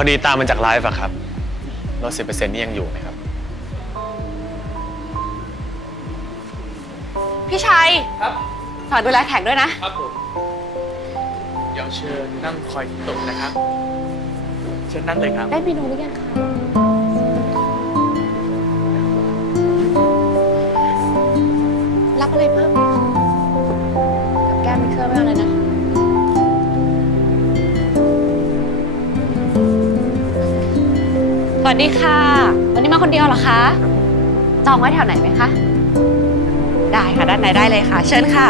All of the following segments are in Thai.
อดีตามมาจากไลฟ์อะครับลดสิบเปอร์เซ็นต์นี่ยังอยู่ไหมครับ พี่ชัยครับฝากดูแลแขกด้วยนะ ครับผม เดี๋ยวเชิญนั่งคอยตกนะครับ เชิญนั่งเลยครับ ได้เมนูหรือยังคะรับอะไรเพิ่ม วัสดีค่ะ วันนี้มาคนเดียวเหรอคะ จองไว้แถวไหนไหมคะ ได้ค่ะ ด้านไหนได้เลยค่ะ เชิญค่ะ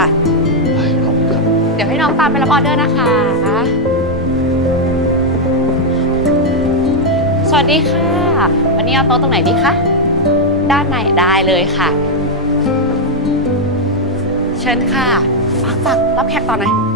ขอบคุณครับ เดี๋ยวให้น้องตามไปรับออเดอร์นะคะ สวัสดีค่ะ วันนี้เอาโต๊ะตรงไหนดีคะ ด้านในได้เลยค่ะ เชิญค่ะปักปักรับแขกตอนไหน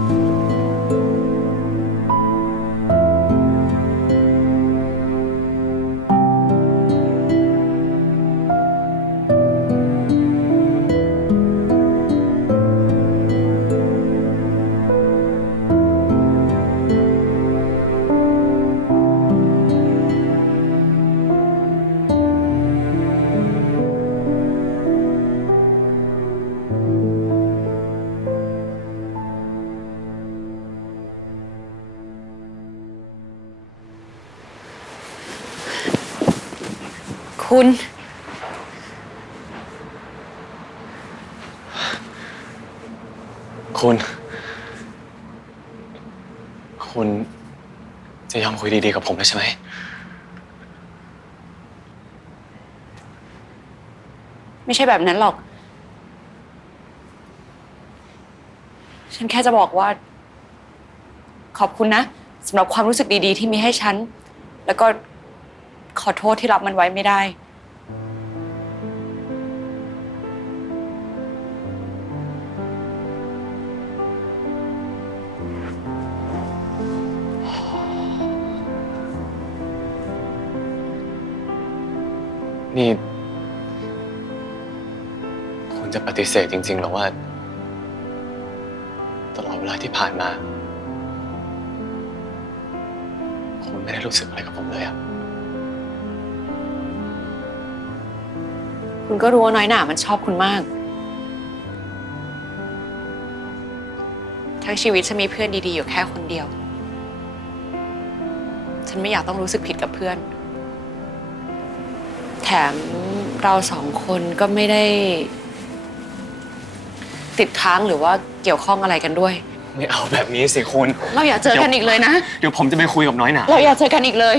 คุณ คุณ คุณ จะยอมคุยดีๆกับผมแล้วใช่ไหม ไม่ใช่แบบนั้นหรอก ฉันแค่จะบอกว่า ขอบคุณนะสำหรับความรู้สึกดีๆ ที่มีให้ฉัน แล้วก็ ขอโทษที่รับมันไว้ไม่ได้ นี่ คุณจะปฏิเสธจริงๆหรอว่า ตลอดเวลาที่ผ่านมา คุณไม่ได้รู้สึกอะไรกับผมเลยอะ คุณก็รู้ว่าน้อยหนามันชอบคุณมาก ทั้งชีวิตฉันมีเพื่อนดีๆ อยู่แค่คนเดียว ฉันไม่อยากต้องรู้สึกผิดกับเพื่อน แถมเราสองคนก็ไม่ได้ ติดค้างหรือว่าเกี่ยวข้องอะไรกันด้วย ไม่เอาแบบนี้สิคุณ เราอย่าเจอกันอีกเลยนะ เดี๋ยวผมจะไปคุยกับน้อยหนา เราอย่าเจอกันอีกเลย